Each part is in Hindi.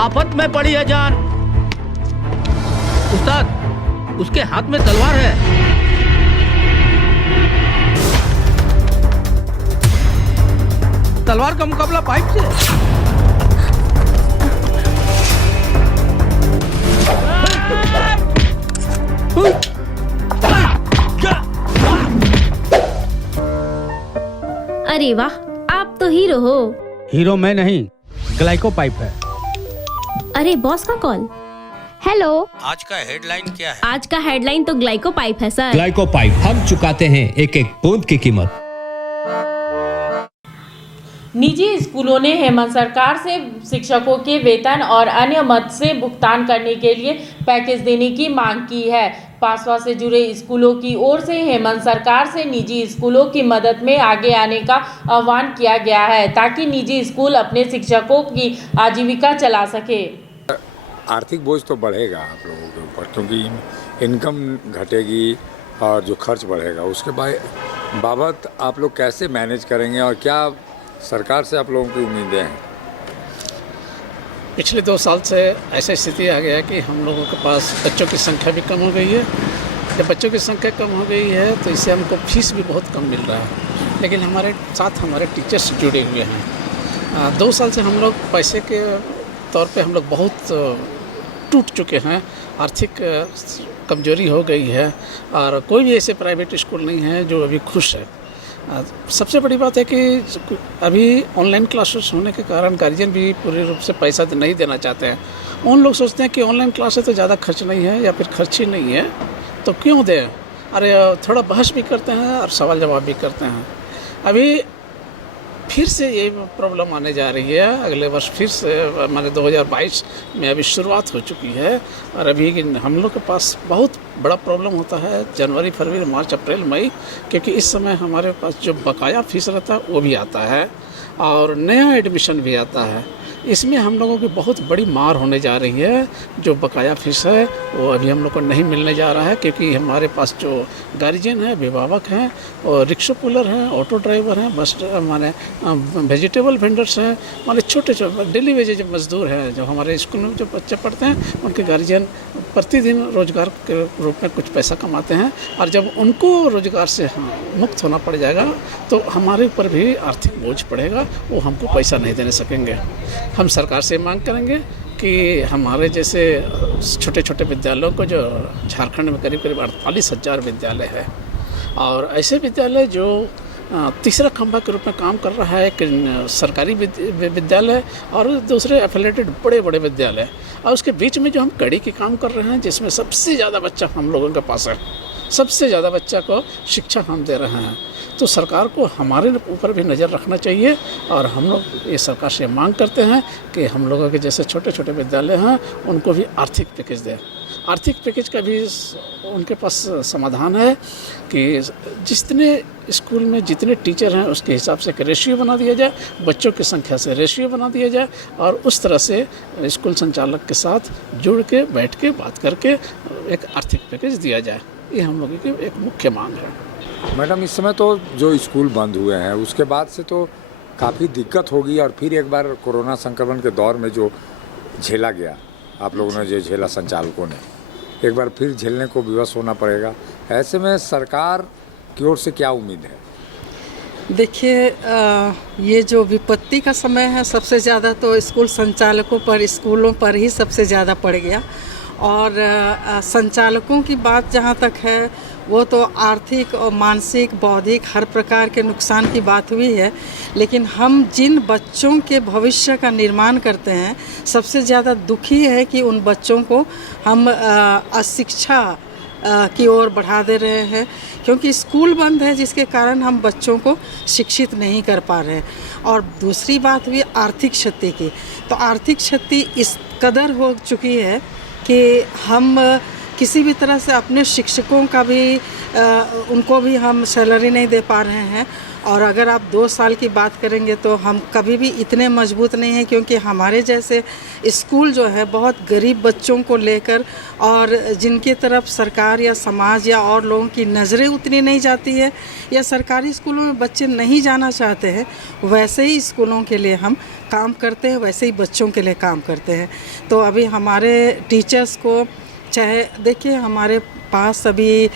आफत में पड़ी है जान। उस्ताद, उसके हाथ में तलवार है। तलवार का मुकाबला पाइप से। अरे वाह, आप तो हीरो हो। हीरो मैं नहीं, ग्लाइको पाइप है। अरे बॉस का कॉल। हेलो, आज का हेडलाइन क्या है? आज का हेडलाइन तो ग्लाइको पाइप है सर। ग्लाइको पाइप, हम चुकाते हैं एक एक बूंद की कीमत। निजी स्कूलों ने हेमंत सरकार से शिक्षकों के वेतन और अन्य मद से भुगतान करने के लिए पैकेज देने की मांग की है। पासवा से जुड़े स्कूलों की ओर से हेमंत सरकार से निजी स्कूलों की मदद में आगे आने का आह्वान किया गया है, ताकि निजी स्कूल अपने शिक्षकों की आजीविका चला सके। आर्थिक बोझ तो बढ़ेगा आप लोगों के ऊपर, क्योंकि इनकम घटेगी और जो खर्च बढ़ेगा उसके बाबत आप लोग कैसे मैनेज करेंगे और क्या सरकार से आप लोगों की उम्मीदें हैं? पिछले 2 साल से ऐसी स्थिति आ गया है कि हम लोगों के पास बच्चों की संख्या भी कम हो गई है। जब बच्चों की संख्या कम हो गई है तो इससे हमको फीस भी बहुत कम मिल रहा है, लेकिन हमारे साथ हमारे टीचर्स जुड़े हुए हैं। 2 साल से हम लोग पैसे के तौर पे हम लोग बहुत टूट चुके हैं, आर्थिक कमजोरी हो गई है और कोई भी ऐसे प्राइवेट स्कूल नहीं है जो अभी खुश है। सबसे बड़ी बात है कि अभी ऑनलाइन क्लासेस होने के कारण गार्जियन भी पूरी रूप से पैसा नहीं देना चाहते हैं। उन लोग सोचते हैं कि ऑनलाइन क्लास है तो ज़्यादा खर्च नहीं है या फिर खर्च ही नहीं है तो क्यों दें। अरे थोड़ा बहस भी करते हैं और सवाल जवाब भी करते हैं। अभी फिर से ये प्रॉब्लम आने जा रही है। अगले वर्ष फिर से हमारे 2022 में अभी शुरुआत हो चुकी है और अभी हम लोग के पास बहुत बड़ा प्रॉब्लम होता है जनवरी, फरवरी, मार्च, अप्रैल, मई, क्योंकि इस समय हमारे पास जो बकाया फीस रहता है वो भी आता है और नया एडमिशन भी आता है। इसमें हम लोगों की बहुत बड़ी मार होने जा रही है। जो बकाया फीस है वो अभी हम लोग को नहीं मिलने जा रहा है, क्योंकि हमारे पास जो गार्जियन है, अभिभावक हैं और रिक्शा पुलर हैं, ऑटो ड्राइवर हैं, बस माने वेजिटेबल वेंडर्स हैं, माने छोटे डेली वेजेज मजदूर हैं, जो हमारे स्कूल में जो बच्चे पढ़ते हैं उनके गार्जियन प्रतिदिन रोजगार के रूप में कुछ पैसा कमाते हैं और जब उनको रोजगार से मुक्त होना पड़ जाएगा तो हमारे ऊपर भी आर्थिक बोझ पड़ेगा, वो हमको पैसा नहीं देने सकेंगे। हम सरकार से मांग करेंगे कि हमारे जैसे छोटे छोटे विद्यालयों को, जो झारखंड में करीब करीब 48,000 विद्यालय है और ऐसे विद्यालय जो तीसरा खंभा के रूप में काम कर रहा है, एक सरकारी विद्यालय और दूसरे एफिलेटेड बड़े बड़े विद्यालय, और उसके बीच में जो हम कड़ी की काम कर रहे हैं जिसमें सबसे ज़्यादा बच्चा हम लोगों के पास है, सबसे ज़्यादा बच्चा को शिक्षा हम दे रहे हैं। तो सरकार को हमारे ऊपर भी नज़र रखना चाहिए और हम लोग ये सरकार से मांग करते हैं कि हम लोगों के जैसे छोटे छोटे विद्यालय हैं उनको भी आर्थिक पैकेज दें। आर्थिक पैकेज का भी उनके पास समाधान है कि जितने स्कूल में जितने टीचर हैं उसके हिसाब से एक रेशियो बना दिया जाए, बच्चों की संख्या से रेशियो बना दिया जाए और उस तरह से स्कूल संचालक के साथ जुड़ के बैठ के बात करके एक आर्थिक पैकेज दिया जाए। ये हम लोगों की एक मुख्य मांग है। मैडम, इस समय तो जो स्कूल बंद हुए हैं उसके बाद से तो काफ़ी दिक्कत होगी और फिर एक बार कोरोना संक्रमण के दौर में जो झेला गया, आप लोगों ने जो झेला, संचालकों ने, एक बार फिर झेलने को विवश होना पड़ेगा। ऐसे में सरकार की ओर से क्या उम्मीद है? देखिए, ये जो विपत्ति का समय है सबसे ज़्यादा तो स्कूल संचालकों पर, स्कूलों पर ही सबसे ज़्यादा पड़ गया और संचालकों की बात जहाँ तक है वो तो आर्थिक और मानसिक, बौद्धिक हर प्रकार के नुकसान की बात हुई है, लेकिन हम जिन बच्चों के भविष्य का निर्माण करते हैं सबसे ज़्यादा दुखी है कि उन बच्चों को हम अशिक्षा की ओर बढ़ा दे रहे हैं, क्योंकि स्कूल बंद है जिसके कारण हम बच्चों को शिक्षित नहीं कर पा रहे हैं। और दूसरी बात हुई आर्थिक क्षति की, तो आर्थिक क्षति इस कदर हो चुकी है कि हम किसी भी तरह से अपने शिक्षकों का भी उनको भी हम सैलरी नहीं दे पा रहे हैं। और अगर आप 2 साल की बात करेंगे तो हम कभी भी इतने मजबूत नहीं हैं, क्योंकि हमारे जैसे स्कूल जो है बहुत गरीब बच्चों को लेकर, और जिनकी तरफ सरकार या समाज या और लोगों की नज़रें उतनी नहीं जाती है, या सरकारी स्कूलों में बच्चे नहीं जाना चाहते हैं, वैसे ही स्कूलों के लिए हम काम करते हैं, वैसे ही बच्चों के लिए काम करते हैं। तो अभी हमारे टीचर्स को चाहे देखिए, हमारे पास अभी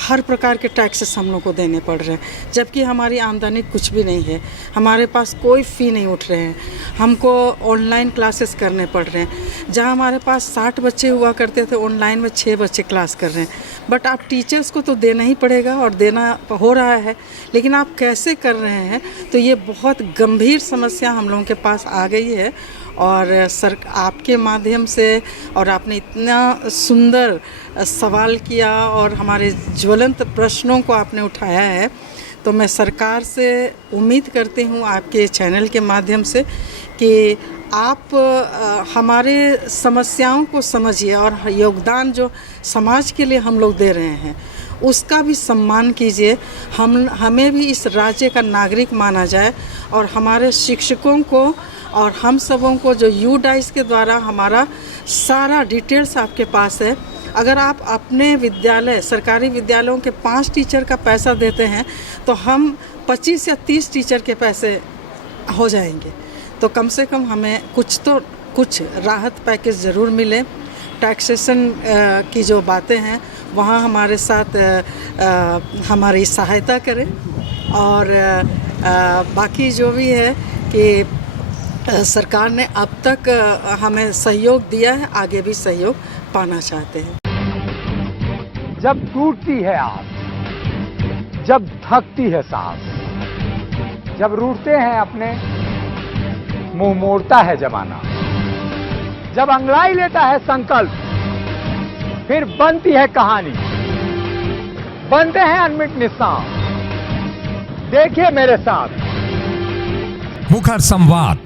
हर प्रकार के टैक्सेस हम लोग को देने पड़ रहे हैं, जबकि हमारी आमदनी कुछ भी नहीं है, हमारे पास कोई फ़ी नहीं उठ रहे हैं, हमको ऑनलाइन क्लासेस करने पड़ रहे हैं। जहां हमारे पास 60 बच्चे हुआ करते थे, ऑनलाइन में 6 बच्चे क्लास कर रहे हैं। बट आप टीचर्स को तो देना ही पड़ेगा, और देना हो रहा है, लेकिन आप कैसे कर रहे हैं? तो ये बहुत गंभीर समस्या हम लोगों के पास आ गई है। और सर, आपके माध्यम से, और आपने इतना सुंदर सवाल किया और हमारे ज्वलंत प्रश्नों को आपने उठाया है, तो मैं सरकार से उम्मीद करती हूँ आपके चैनल के माध्यम से कि आप हमारे समस्याओं को समझिए, और योगदान जो समाज के लिए हम लोग दे रहे हैं उसका भी सम्मान कीजिए। हमें भी इस राज्य का नागरिक माना जाए, और हमारे शिक्षकों को और हम सबों को जो UDAIS के द्वारा हमारा सारा डिटेल्स आपके पास है। अगर आप अपने विद्यालय, सरकारी विद्यालयों के 5 टीचर का पैसा देते हैं, तो हम 25 या 30 टीचर के पैसे हो जाएंगे। तो कम से कम हमें कुछ राहत पैकेज ज़रूर मिले। टैक्सेशन की जो बातें हैं वहाँ हमारे साथ हमारी सहायता करें, और बाकी जो भी है कि सरकार ने अब तक हमें सहयोग दिया है, आगे भी सहयोग पाना चाहते हैं। जब टूटती है आस, जब थकती है सांस, जब रूठते हैं अपने, मुंह मोड़ता है जमाना, जब अंगड़ाई लेता है संकल्प, फिर बनती है कहानी, बनते हैं अनमिट निशान। देखिए मेरे साथ मुखर संवाद